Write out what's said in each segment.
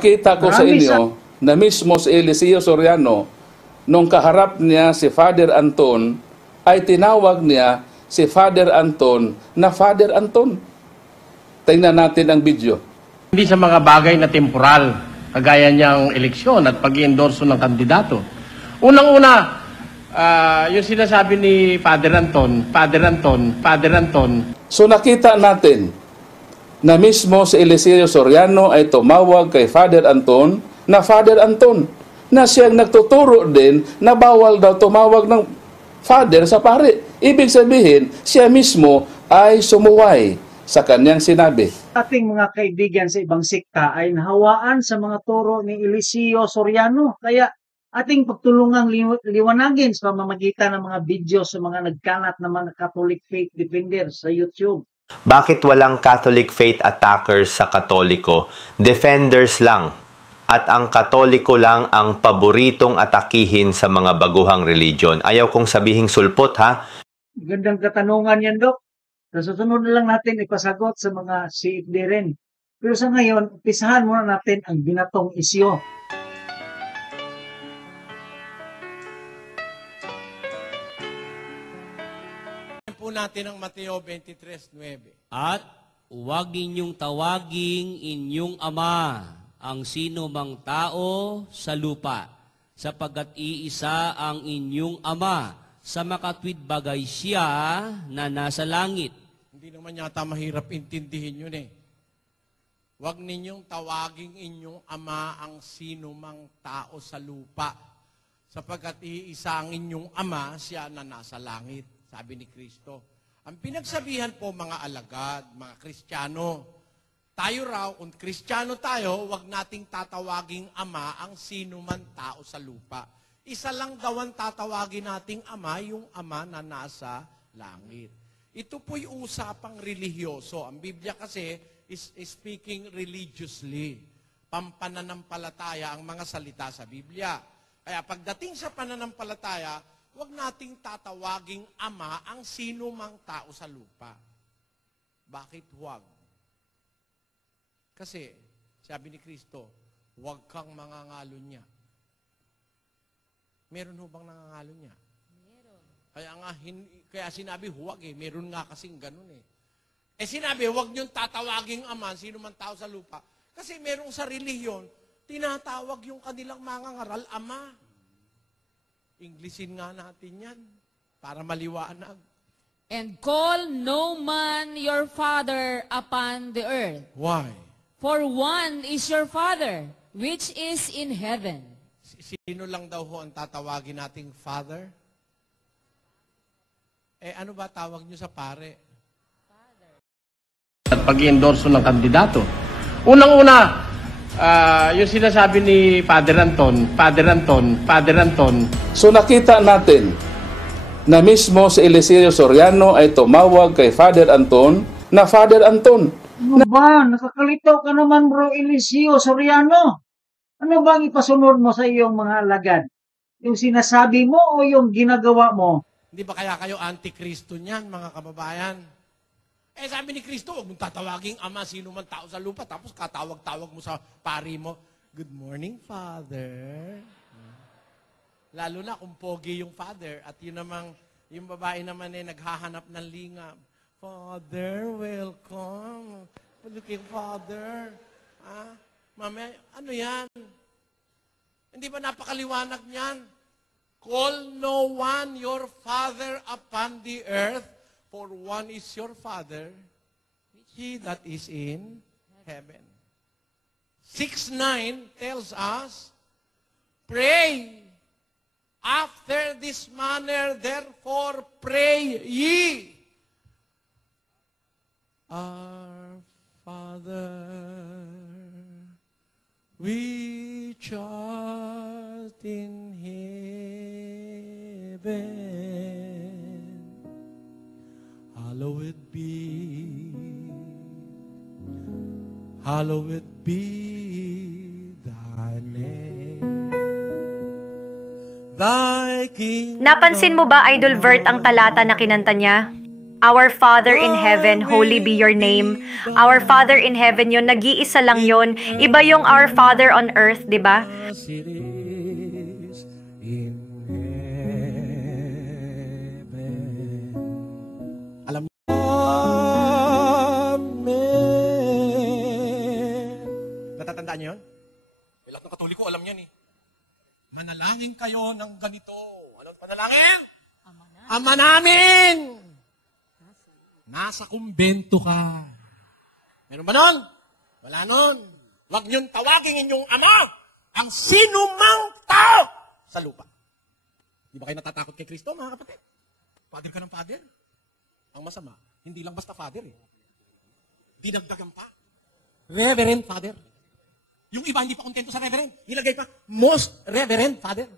Kita ko sa inyo na mismo si Eliseo Soriano, nung kaharap niya si Father Anton, ay tinawag niya si Father Anton na Father Anton. Tingnan natin ang video. Hindi sa mga bagay na temporal, kagaya niyang eleksyon at pag-i-endorso ng kandidato. Unang-una, yung sinasabi ni Father Anton. So nakita natin na mismo si Eliseo Soriano ay tumawag kay Father Anton na Father Anton, na siyang nagtuturo din na bawal daw tumawag ng Father sa pare. Ibig sabihin, siya mismo ay sumuway sa kanyang sinabi. Ating mga kaibigan sa ibang sikta ay nahawaan sa mga turo ni Eliseo Soriano. Kaya ating pagtulungang liwanagin sa pamamagitan ng mga video sa mga nagkalat na mga Catholic faith defenders sa YouTube. Bakit walang Catholic faith attackers sa Katoliko? Defenders lang. At ang Katoliko lang ang paboritong atakihin sa mga baguhang religion. Ayaw kong sabihing sulpot, ha? Gandang katanungan yan, Dok. Sa susunod na lang natin ipasagot sa mga CFD rin. Pero sa ngayon, umpisahan muna natin ang binatong isyo. Po natin ang Mateo 23:9. At huwag ninyong tawaging inyong ama ang sino mang tao sa lupa, sapagkat iisa ang inyong ama, sa makatwid bagay siya na nasa langit. Hindi naman yata mahirap intindihin yun eh. Huwag ninyong tawaging inyong ama ang sino mang tao sa lupa, sapagkat iisa ang inyong ama, siya na nasa langit. Sabi ni Kristo. Ang pinagsabihan po mga alagad, mga Kristiyano, tayo raw, kung Kristiyano tayo, huwag nating tatawaging ama ang sino man tao sa lupa. Isa lang daw ang tatawagin nating ama, yung ama na nasa langit. Ito po'y usapang religyoso. Ang Biblia kasi is speaking religiously. Pampananampalataya ang mga salita sa Biblia. Kaya pagdating sa pananampalataya, huwag nating tatawaging ama ang sino mang tao sa lupa. Bakit huwag? Kasi, sabi ni Kristo, huwag kang mangangalo niya. Meron ho bang nangangalo niya? Meron. Kaya sinabi huwag eh. Meron nga kasing ganun eh. Sinabi, huwag niyong tatawaging ama sino man tao sa lupa. Kasi merong sa relihiyon, tinatawag yung kanilang mangangaral ama. Englishin nga natin yan para maliwanag. And call no man your father upon the earth. Why? For one is your Father, which is in heaven. Sino lang daw ho ang tatawagin nating Father? Ano ba tawag nyo sa pare? Father. At pag-i-endorso ng kandidato. Unang-una, yung sinasabi ni Father Anton. So nakita natin na mismo si Eliseo Soriano ay tumawag kay Father Anton na Father Anton. Ano ba? Nakakalitaw ka naman, bro Eliseo Soriano. Ano bang ipasunod mo sa iyong mga alagad? Yung sinasabi mo o yung ginagawa mo? Hindi ba kaya kayo antikristo niyan, mga kababayan? Sabi ni Kristo, huwag mong tatawaging ama sino man tao sa lupa, tapos katawag-tawag mo sa pari mo, good morning, Father. Lalo na kung pogi yung Father, at yun namang, yung babae naman naghahanap ng lingap. Father, welcome. Looking Father. Mami, ano yan? Hindi ba napakaliwanag niyan? Call no one your father upon the earth, for one is your Father, he that is in heaven. 6:9 tells us, pray. After this manner, therefore, pray ye. Our Father, which art in heaven, hallowed be thy name. Thy kingdom. Napansin mo ba, Idol Vert, ang talata na kinanta niya? Our Father in heaven, holy be your name. Our Father in heaven yun, nag-iisa lang yun. Iba yung Our Father on earth, di ba? As it is in heaven. Alam niyo, Amen. Natatandaan niyo yun? Lahat ng Katoliko alam niyan eh. Manalangin kayo ng ganito. Anong panalangin? Ama namin! Nasa kumbento ka. Meron ba nun? Wala nun. Huwag niyong tawagin inyong ama ang sinumang tao sa lupa. Di ba kayo natatakot kay Kristo, mga kapatid? Father ka ng father. Ang masama, hindi lang basta father eh. Dinagdagan pa. Reverend father. Yung iba hindi pa kontento sa reverend. Nilagay pa, most reverend father.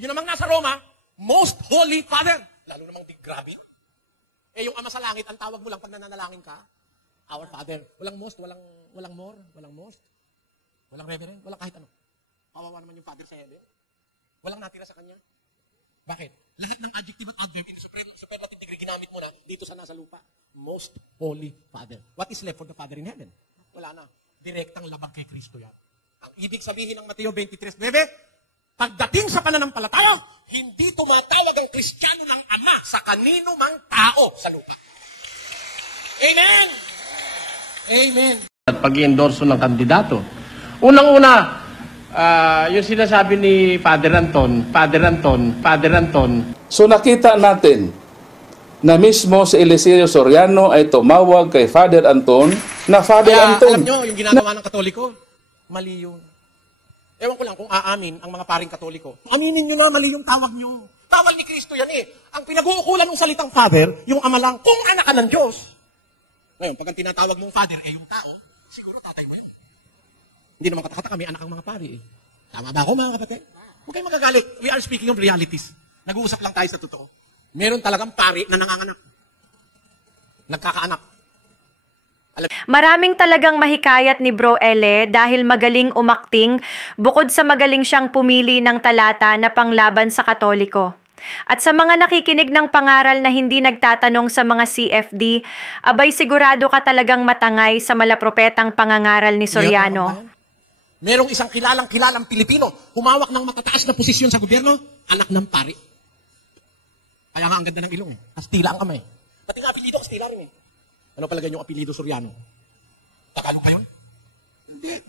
Yun namang nasa Roma, most holy father. Lalo namang di grabe. Eh yung ama sa langit, ang tawag mo lang pag nananalangin ka, our father. Walang most, walang more, walang most. Walang reverend, walang kahit ano. Kawawa naman yung father sa heaven. Walang natira sa kanya. Bakit? Lahat ng adjective at adverb in the superlative degree ginamit mo na dito sa nasa lupa. Most holy father. What is left for the father in heaven? Wala na. Direktang labag kay Kristo yan. Ang ibig sabihin ng Mateo 23:9, pagdating sa pananampalataya, hindi tumatawag ang Kristiyano ng Ama sa kanino mang tao sa lupa. Amen! Amen! At pag-i-endorso ng kandidato. Unang-una, yung sinasabi ni Father Anton. So nakita natin na mismo si Eliseo Soriano ay tumawag kay Father Anton na Father Kaya, Anton. alam nyo, yung ginagawa ng Katoliko, mali yun. Ewan ko lang kung aamin ang mga paring Katoliko. Aminin nyo na, mali yung tawag nyo. Tawag ni Kristo yan eh. Ang pinag-uukulan ng salitang Father, yung ama lang, kung anak ka ng Diyos. Ngayon, pag ang tinatawag mong Father ay yung tao, siguro tatay mo yun. Hindi naman katakata kami, anak ang mga pari eh. Tama ba ako mga kapatid? Huwag kayong magagalit. We are speaking of realities. Nag-uusap lang tayo sa totoo. Meron talagang pari na nanganganak. Nagkakaanak. Maraming talagang mahikayat ni Bro Ele dahil magaling umakting bukod sa magaling siyang pumili ng talata na panglaban sa Katoliko. At sa mga nakikinig ng pangaral na hindi nagtatanong sa mga CFD, abay sigurado ka talagang matangay sa malapropetang pangangaral ni Soriano. Merong isang kilalang Pilipino, humawak ng matataas na posisyon sa gobyerno, anak ng pari. Kaya nga ang ganda ng ilong eh. Kastila ang kamay. Pati nga apelido, Kastila rin eh. Ano palagay yung apelido Soriano? Tagalog ba yun? Hindi.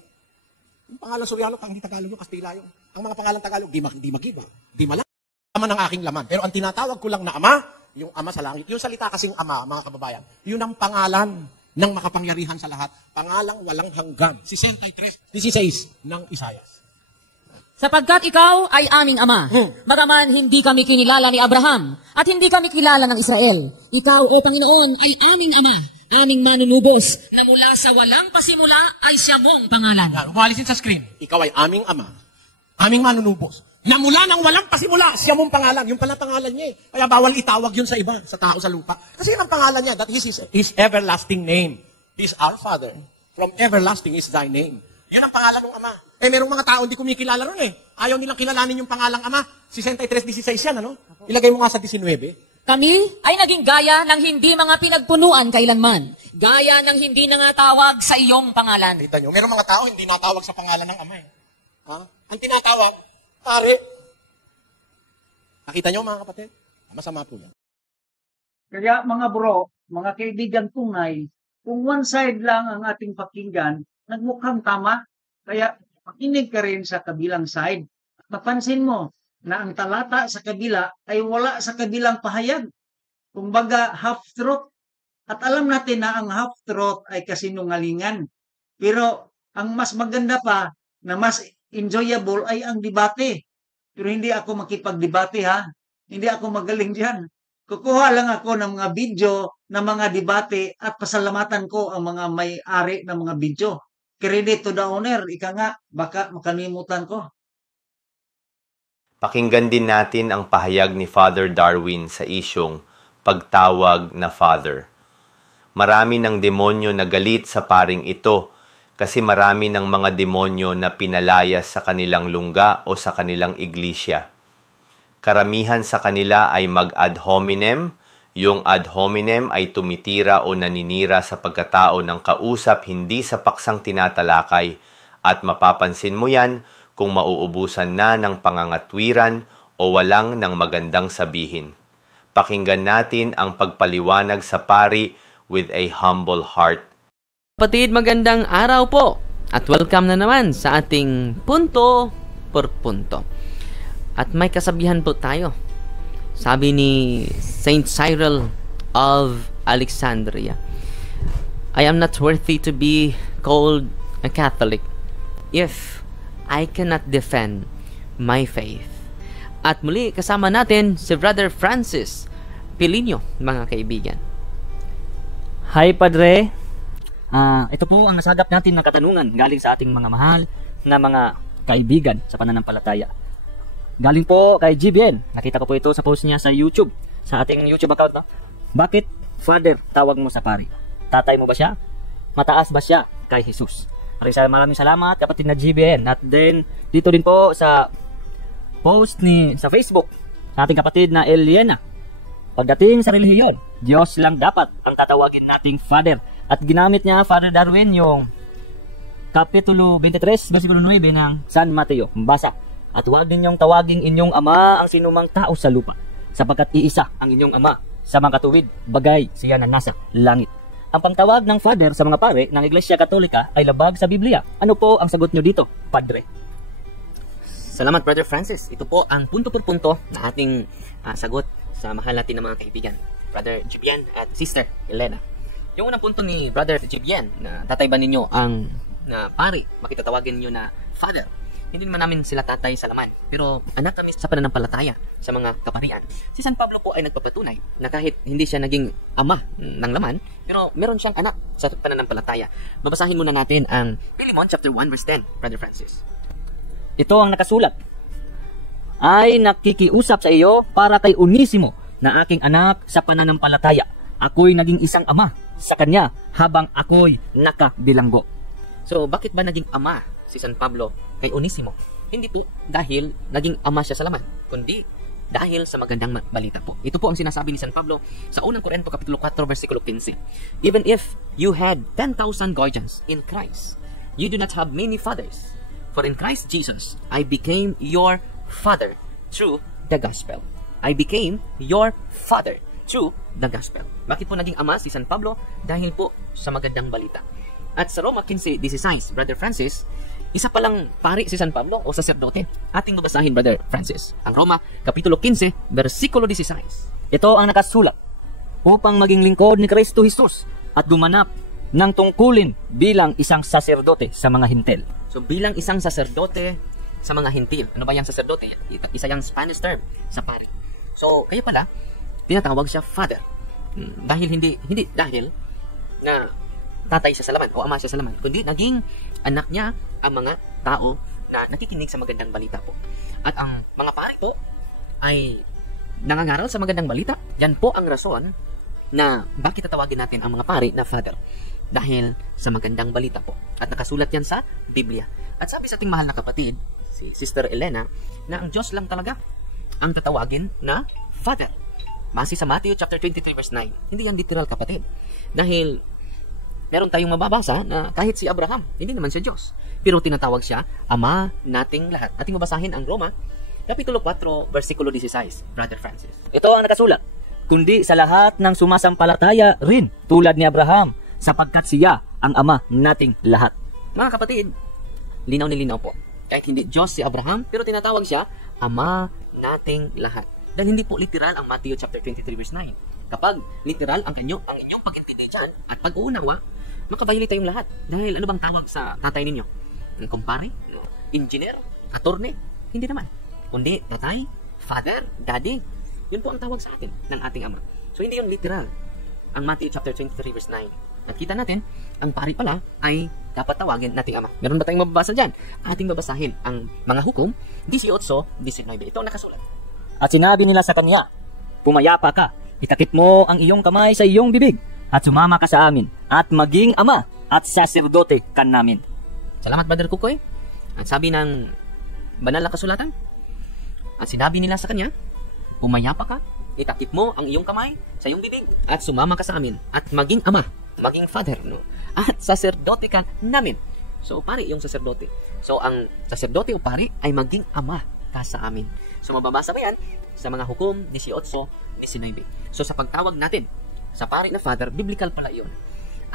Yung pangalan Soriano, pang hindi Tagalog yung Kastila yun. Ang mga pangalan Tagalog, di magiba, di malang. Ama ng aking laman. Pero ang tinatawag ko lang na ama, yung ama sa langit. Yung salita kasing ama, mga kababayan, yun ang pangalan ng makapangyarihan sa lahat. Pangalang walang hanggan. 63:16 ng Isaias. Sapagkat ikaw ay aming ama, bagaman hindi kami kinilala ni Abraham, at hindi kami kilala ng Israel. Ikaw, O Panginoon, ay aming ama, aming manunubos, na mula sa walang pasimula ay siya mong pangalan. Yan, umalisin sa screen. Ikaw ay aming ama, aming manunubos, na mula ng walang pasimula, siya mong pangalan. Yung pala pangalan niya eh. Kaya bawal itawag yun sa iba, sa tao sa lupa. Kasi yun ang pangalan niya, that is his everlasting name. He is our Father. From everlasting is thy name. Yun ang pangalan ng ama. Eh, merong mga tao hindi kumikilala ron eh. Ayaw nilang kilalanin yung pangalang ama. 63:16 yan, ano? Ilagay mo nga sa 19. Kami ay naging gaya ng hindi mga pinagpunuan kailanman. Gaya ng hindi nangatawag sa iyong pangalan. Kita nyo, merong mga tao hindi natawag sa pangalan ng ama eh. Ha? Ang tinatawag, pare. Nakita nyo mga kapatid? Masama po yan. Kaya mga bro, mga kaibigan tunay, kung one side lang ang ating pakinggan, nagmukhang tama. Kaya makinig ka rin sa kabilang side. Mapansin mo na ang talata sa kabila ay wala sa kabilang pahayag. Kumbaga half-truth. At alam natin na ang half-truth ay kasinungalingan. Pero ang mas maganda pa, na mas enjoyable ay ang debate. Pero hindi ako makipagdebate ha. Hindi ako magaling diyan. Kukuha lang ako ng mga video ng mga debate at pasalamatan ko ang mga may-ari ng mga video. Credit to the owner, ika nga, baka makalimutan ko. Pakinggan din natin ang pahayag ni Father Darwin sa isyong pagtawag na Father. Marami ng demonyo na galit sa paring ito kasi marami ng mga demonyo na pinalayas sa kanilang lungga o sa kanilang iglesia. Karamihan sa kanila ay mag ad hominem, Yung ad hominem ay tumitira o naninira sa pagkatao ng kausap hindi sa paksang tinatalakay at mapapansin mo yan kung mauubusan na ng pangangatwiran o walang ng magandang sabihin. Pakinggan natin ang pagpaliwanag sa pari with a humble heart. Kapatid, magandang araw po at welcome na naman sa ating punto por punto. At may kasabihan po tayo. Sabi ni Saint Cyril of Alexandria, I am not worthy to be called a Catholic if I cannot defend my faith. At muli kasama natin si Brother Francis Pilinio, mga kaibigan. Hi, Padre. Ito po ang nasagap natin ng katanungan galing sa ating mga mahal na mga kaibigan sa pananampalataya. Galing po kay GBN. Nakita ko po ito sa post niya sa YouTube, sa ating YouTube account. No? Bakit, Father, tawag mo sa pari? Tatay mo ba siya? Mataas ba siya kay Jesus? Maraming salamat, kapatid na GBN. At then, dito din po sa post sa Facebook, sa ating kapatid na Eliana. Pagdating sa relihiyon, Diyos lang dapat ang tatawagin nating Father. At ginamit niya, Father Darwin, yung Kapitulo 23, versikulo 9 ng San Mateo. Basa. At huwag ninyong tawagin inyong ama ang sinumang tao sa lupa, sapagkat iisa ang inyong ama sa mga katuwid, bagay siya na nasa langit. Ang pangtawag ng Father sa mga pare ng Iglesia Katolika ay labag sa Biblia. Ano po ang sagot nyo dito, Padre? Salamat, Brother Francis. Ito po ang punto por punto na ating sagot sa mahal natin ng mga kaibigan, Brother Jibian at Sister Elena. Yung unang punto ni Brother Jibian, na tatay ba ninyo ang pari, bakit tatawagin ninyo na Father? Hindi naman namin sila tatay sa laman, pero anak kami sa pananampalataya sa mga kaparian. Si San Pablo po ay nagpapatunay na kahit hindi siya naging ama ng laman, pero meron siyang anak sa pananampalataya. Babasahin muna natin ang Philemon chapter 1 verse 10, Brother Francis. Ito ang nakasulat. Ay nakikiusap sa iyo para kay Onesimo na aking anak sa pananampalataya. Ako'y naging isang ama sa kanya habang ako'y nakabilanggo. So, bakit ba naging ama si San Pablo kay Onesimo? Hindi po dahil naging ama siya sa laman, kundi dahil sa magandang balita po. Ito po ang sinasabi ni San Pablo sa unang Korinto Kapitulo 4, versikulo 15. Even if you had 10,000 guardians in Christ, you do not have many fathers. For in Christ Jesus, I became your father through the gospel. I became your father through the gospel. Bakit po naging ama si San Pablo? Dahil po sa magandang balita. At sa Roma 15:16, Brother Francis, isa palang pari si San Pablo o saserdote. Ating babasahin, Brother Francis. Ang Roma, Kapitulo 15, versikulo 16. Ito ang nakasulat, upang maging lingkod ni Kristo Jesus at gumanap ng tungkulin bilang isang saserdote sa mga hintil. So, bilang isang saserdote sa mga hintil. Ano ba yung saserdote? Isa yung Spanish term sa pari. So, kaya pala, tinatawag siya Father. Dahil hindi dahil na tatay siya sa laman o ama siya sa laman, kundi naging anak niya ang mga tao na nakikinig sa magandang balita po. At ang mga pari po ay nangangaral sa magandang balita. Yan po ang rason na bakit tatawagin natin ang mga pari na Father. Dahil sa magandang balita po. At nakasulat yan sa Biblia. At sabi sa ating mahal na kapatid, si Sister Elena, na ang Diyos lang talaga ang tatawagin na Father. Base sa Matthew chapter 23 verse 9. Hindi yan literal, kapatid. Dahil meron tayong mababasa na kahit si Abraham, hindi naman siya Diyos. Pero tinatawag siya Ama nating lahat. Ating mabasahin ang Roma, Kapitulo 4, versikulo 16, Brother Francis. Ito ang nakasulat. Kundi sa lahat ng sumasampalataya rin, tulad ni Abraham, sapagkat siya ang ama nating lahat. Mga kapatid, linaw po. Kahit hindi Diyos si Abraham, pero tinatawag siya Ama nating lahat. Dahil hindi po literal ang Matthew chapter 23 verse 9. Kapag literal ang inyong pag-intindi dyan at pag-uunawa, makabayolita yung lahat. Dahil ano bang tawag sa tatay ninyo? Kumpare? Engineer? Attorney? Hindi naman. Kundi tatay, father, daddy. Yun po ang tawag sa atin ng ating ama. So hindi yun literal ang Matthew chapter 23 verse 9. At kita natin, ang pari pala ay dapat tawagin nating ama. Meron ba tayong mababasa dyan? Ating babasahin ang mga hukom 18:19. Ito ang nakasulat. At sinabi nila sa kanya, pumayapa ka, itakip mo ang iyong kamay sa iyong bibig, at sumama ka sa amin, at maging ama at saserdote ka namin. Salamat, Brother Kukoy. At sabi ng banal na kasulatan, at sinabi nila sa kanya, pumayapa ka, itakip mo ang iyong kamay sa iyong bibig at sumama ka sa amin at maging ama, maging father, no? At saserdote ka namin. So, pari yung saserdote. So, ang saserdote o pari ay maging ama ka sa amin. So, mababasa mo yan sa mga hukom 18-19. So, sa pagtawag natin sa pari na father, biblical pala yun.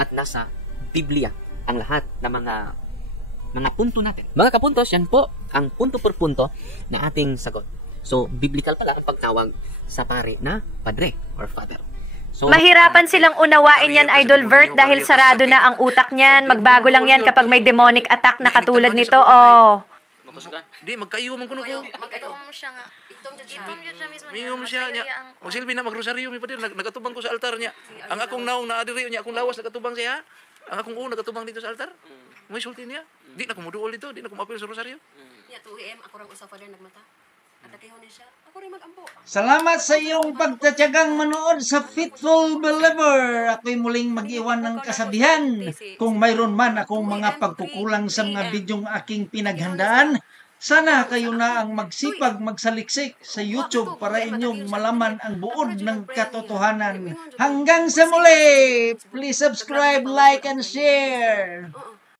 At nasa Biblia ang lahat ng mga punto natin. Mga kapuntos, yan po ang punto per punto na ating sagot. So, biblical pala ang pagtawag sa pari na padre or father. So, Mahirapan silang unawain yan, Idol Vert, dahil sarado na ang utak niyan. Magbago lang yan kapag may demonic attack na katulad nito. Oh. Di, magkaiyo man kuno ko. Magkaiyo mo siya nga. Itom siya mismo. Mingo mo siya niya. Magsilbi na magrosaryo mi padir, nagatubang ko sa altar niya. Ang akong naong naadiri niya, akong lawas nagatubang siya. Ang akong nagatubang dito sa altar. May sulti niya. Di na kumuduol dito, di na kumapil sa rosaryo. Ya 2 AM ako rang usa fa din nagmata. Atakihon ni siya. Ako rin mag-ampo. Salamat sa iyong pagtatyagang manood sa Fitful Believer. Ako'y muling mag-iwan ng kasabihan. Kung mayroon man akong mga pagkukulang sa mga bidyong aking pinaghandaan, sana kayo na ang magsipag magsaliksik sa YouTube para inyong malaman ang buod ng katotohanan. Hanggang sa muli! Please subscribe, like, and share!